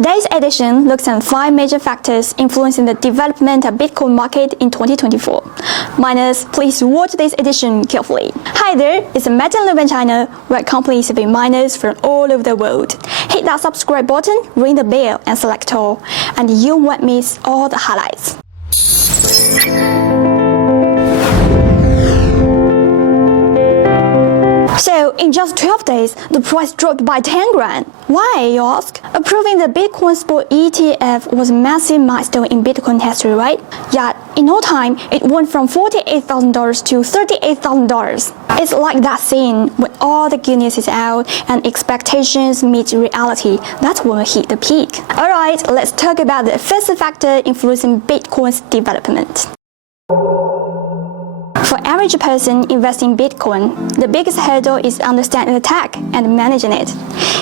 Today's edition looks at 5 major factors influencing the development of Bitcoin market in 2024. Miners, please watch this edition carefully. Hi there, it's a Meta-Luban channel where companies serve miners from all over the world. Hit that subscribe button, ring the bell and select all, and you won't miss all the highlights. So, in just 12 days, the price dropped by 10 grand. Why, you ask? Approving the Bitcoin Spot ETF was a massive milestone in Bitcoin history, right? Yet, in no time, it went from $48,000 to $38,000. It's like that scene when all the good news is out and expectations meet reality. That's when we hit the peak. Alright, let's talk about the first factor influencing Bitcoin's development. For average person investing in Bitcoin, the biggest hurdle is understanding the tech and managing it.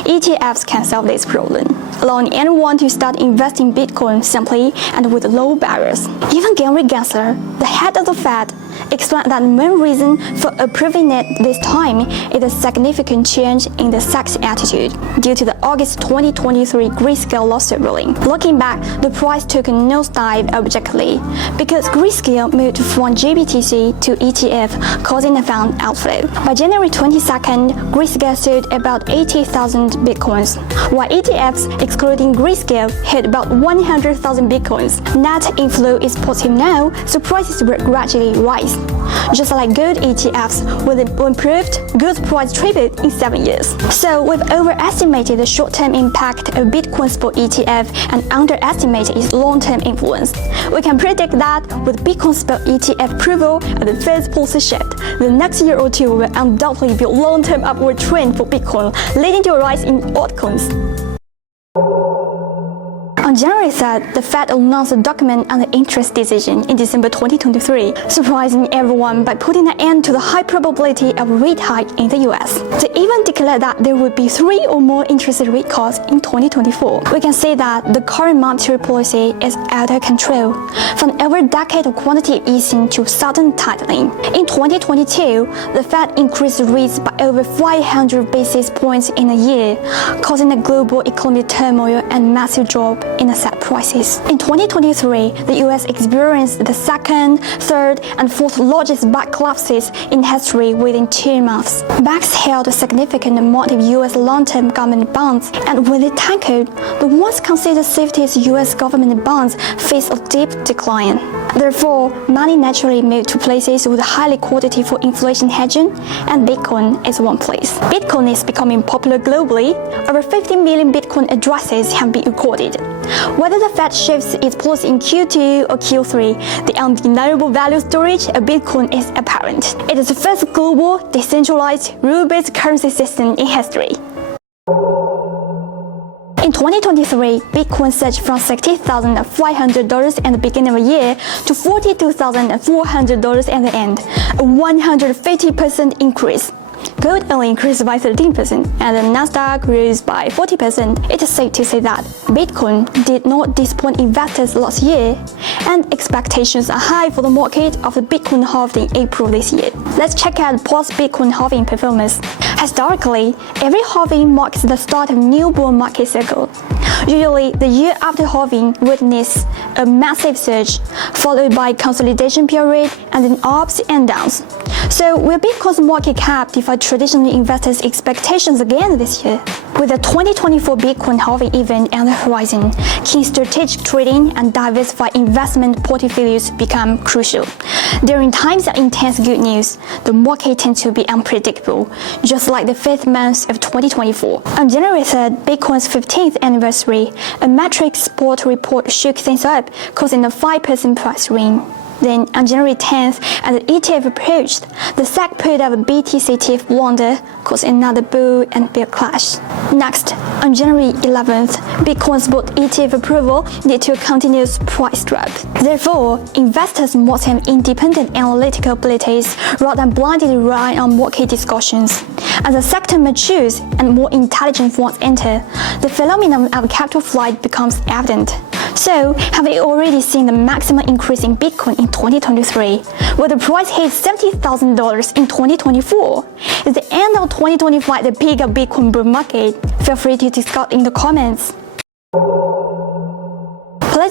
ETFs can solve this problem, allowing anyone to start investing in Bitcoin simply and with low barriers. Even Gary Gensler, the head of the Fed, explained that the main reason for approving it this time is a significant change in the SEC's attitude due to the August 2023 Grayscale lawsuit ruling. Looking back, the price took a nosedive objectively because Grayscale moved from GBTC to ETF, causing a fund outflow. By January 22nd, Grayscale sold about 80,000 Bitcoins, while ETFs, excluding Grayscale, hit about 100,000 Bitcoins. Net inflow is positive now, so prices will gradually rise. Just like good ETFs, when improved, good price tripled in 7 years. So we've overestimated the short-term impact of Bitcoin Spot ETF and underestimated its long-term influence. We can predict that with Bitcoin Spot ETF approval and the Fed's policy shift, the next year or two will undoubtedly be a long-term upward trend for Bitcoin, leading to a rise in altcoins. On January 3rd, the Fed announced a document on the interest decision in December 2023, surprising everyone by putting an end to the high probability of a rate hike in the US. They even declared that there would be 3 or more interest rate cuts in 2024. We can say that the current monetary policy is out of control, from over a decade of quantitative easing to sudden tightening. In 2022, the Fed increased rates by over 500 basis points in a year, causing a global economic turmoil and massive drop in asset prices. In 2023, the US experienced the second, third, and fourth largest bank collapses in history within 2 months. Banks held a significant amount of US long-term government bonds, and when they tankled, the once considered safest US government bonds faced a deep decline. Therefore, money naturally moved to places with high liquidity for inflation hedging, and Bitcoin is one place. Bitcoin is becoming popular globally. Over 50 million Bitcoin addresses have been recorded. Whether the Fed shifts its policy in Q2 or Q3, the undeniable value storage of Bitcoin is apparent. It is the first global, decentralized, rule-based currency system in history. In 2023, Bitcoin surged from $60,500 at the beginning of the year to $42,400 at the end, a 150% increase. Gold only increased by 13%, and the Nasdaq rose by 40%. It is safe to say that Bitcoin did not disappoint investors last year, and expectations are high for the market after Bitcoin halving in April this year. Let's check out post-Bitcoin halving performance. Historically, every halving marks the start of a new bull market cycle. Usually, the year after halving witnesses a massive surge, followed by a consolidation period and then ups and downs. So, will Bitcoin's market cap defy traditional investors' expectations again this year? With the 2024 Bitcoin halving event on the horizon, key strategic trading and diversified investment portfolios become crucial. During times of intense good news, the market tends to be unpredictable, just like the 5th month of 2024. On January 3rd, Bitcoin's 15th anniversary, a Matrix Spot report shook things up, causing a 5% price swing. Then, on January 10th, as the ETF approached, the SEC put up a BTC ETF wonder, causing another bull and bear clash. Next, on January 11th, Bitcoin Spot ETF approval led to a continuous price drop. Therefore, investors must have independent analytical abilities rather than blindly rely on market discussions. As the sector matures and more intelligent funds enter, the phenomenon of capital flight becomes evident. So, have we already seen the maximum increase in Bitcoin in 2023? Will the price hit $70,000 in 2024? Is the end of 2025 the peak of Bitcoin bull market? Feel free to discuss in the comments.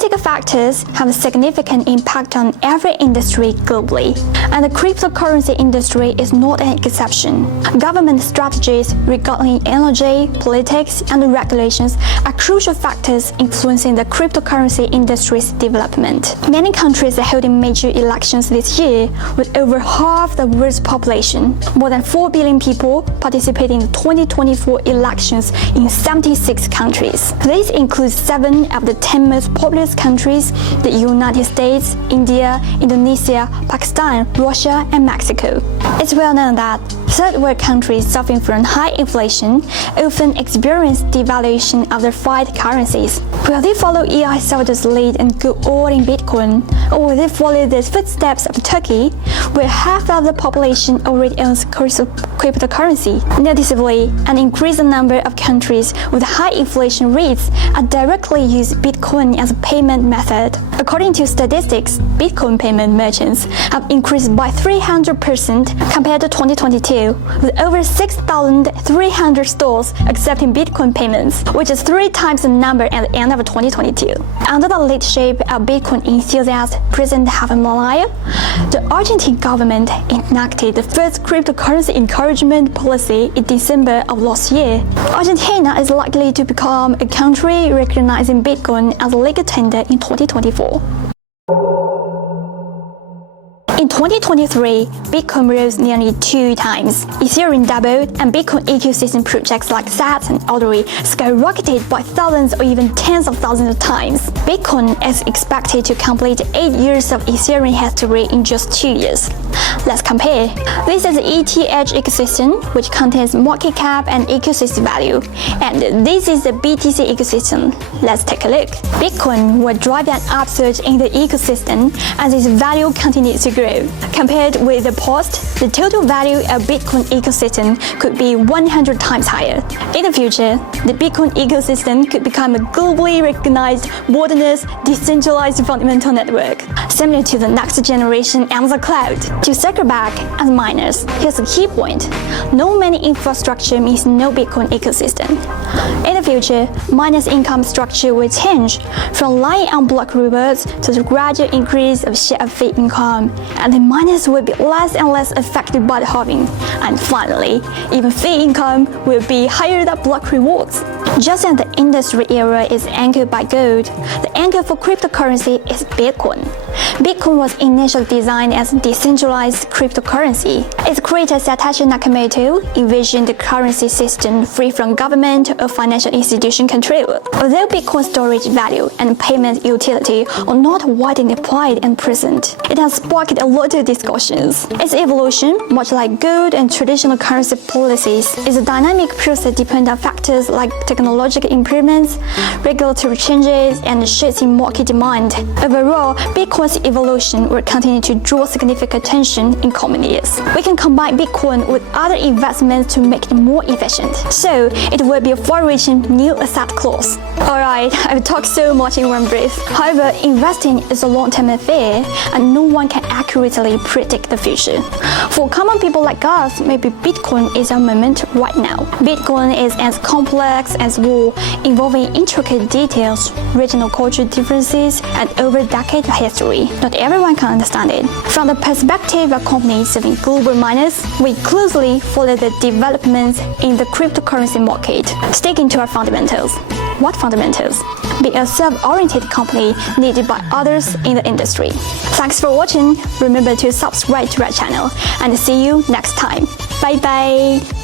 Political factors have a significant impact on every industry globally, and the cryptocurrency industry is not an exception. Government strategies regarding energy, politics, and regulations are crucial factors influencing the cryptocurrency industry's development. Many countries are holding major elections this year, with over half the world's population. More than 4 billion people participate in the 2024 elections in 76 countries. This includes 7 of the 10 most populous countries: the United States, India, Indonesia, Pakistan, Russia, and Mexico. It's well known that third world countries suffering from high inflation often experience devaluation of their fiat currencies. Will they follow El Salvador's lead and go all in Bitcoin, or will they follow the footsteps of Turkey, where half of the population already owns cryptocurrency? Noticeably, an increasing number of countries with high inflation rates are directly use Bitcoin as a payment method. According to statistics, Bitcoin payment merchants have increased by 300% compared to 2022, with over 6,300 stores accepting Bitcoin payments, which is 3 times the number at the end of 2022. Under the leadership of Bitcoin enthusiast President Halving, the Argentine government enacted the first cryptocurrency encouragement policy in December of last year. Argentina is likely to become a country recognizing Bitcoin as a legal tender in 2024. In 2023, Bitcoin rose nearly 2 times. Ethereum doubled, and Bitcoin ecosystem projects like Sats and Audory skyrocketed by thousands or even tens of thousands of times. Bitcoin is expected to complete 8 years of Ethereum history in just 2 years. Let's compare. This is the ETH ecosystem, which contains market cap and ecosystem value, and this is the BTC ecosystem. Let's take a look. Bitcoin will drive an upsurge in the ecosystem as its value continues to grow. Compared with the past, the total value of Bitcoin ecosystem could be 100 times higher. In the future, the Bitcoin ecosystem could become a globally recognized, modernist, decentralized fundamental network, similar to the next generation Amazon cloud. To circle back as miners, here's a key point. No mining infrastructure means no Bitcoin ecosystem. In the future, miners' income structure will change from relying on block rewards to the gradual increase of share of fee income, and the miners will be less and less affected by the halving. And finally, even fee income will be higher than block rewards. Just as the industry era is anchored by gold, the anchor for cryptocurrency is Bitcoin. Bitcoin was initially designed as a decentralized cryptocurrency. Its creator Satoshi Nakamoto envisioned the currency system free from government or financial institution control. Although Bitcoin's storage value and payment utility are not widely applied and present, it has sparked a lot of discussions. Its evolution, much like gold and traditional currency policies, is a dynamic process dependent on factors like technological improvements, regulatory changes, and shifts in market demand. Overall, Bitcoin's evolution will continue to draw significant attention in coming years. We can combine Bitcoin with other investments to make it more efficient, so it will be a far-reaching new asset class. Alright, I've talked so much in one breath. However, investing is a long-term affair, and no one can accurately predict the future. For common people like us, maybe Bitcoin is our moment right now. Bitcoin is as complex as war, involving intricate details, regional cultural differences, and over decades of history. Not everyone can understand it. From the perspective of companies serving global miners, we closely follow the developments in the cryptocurrency market, sticking to our fundamentals. What fundamentals? Be a self-oriented company needed by others in the industry. Thanks for watching. Remember to subscribe to our channel, and see you next time. Bye bye.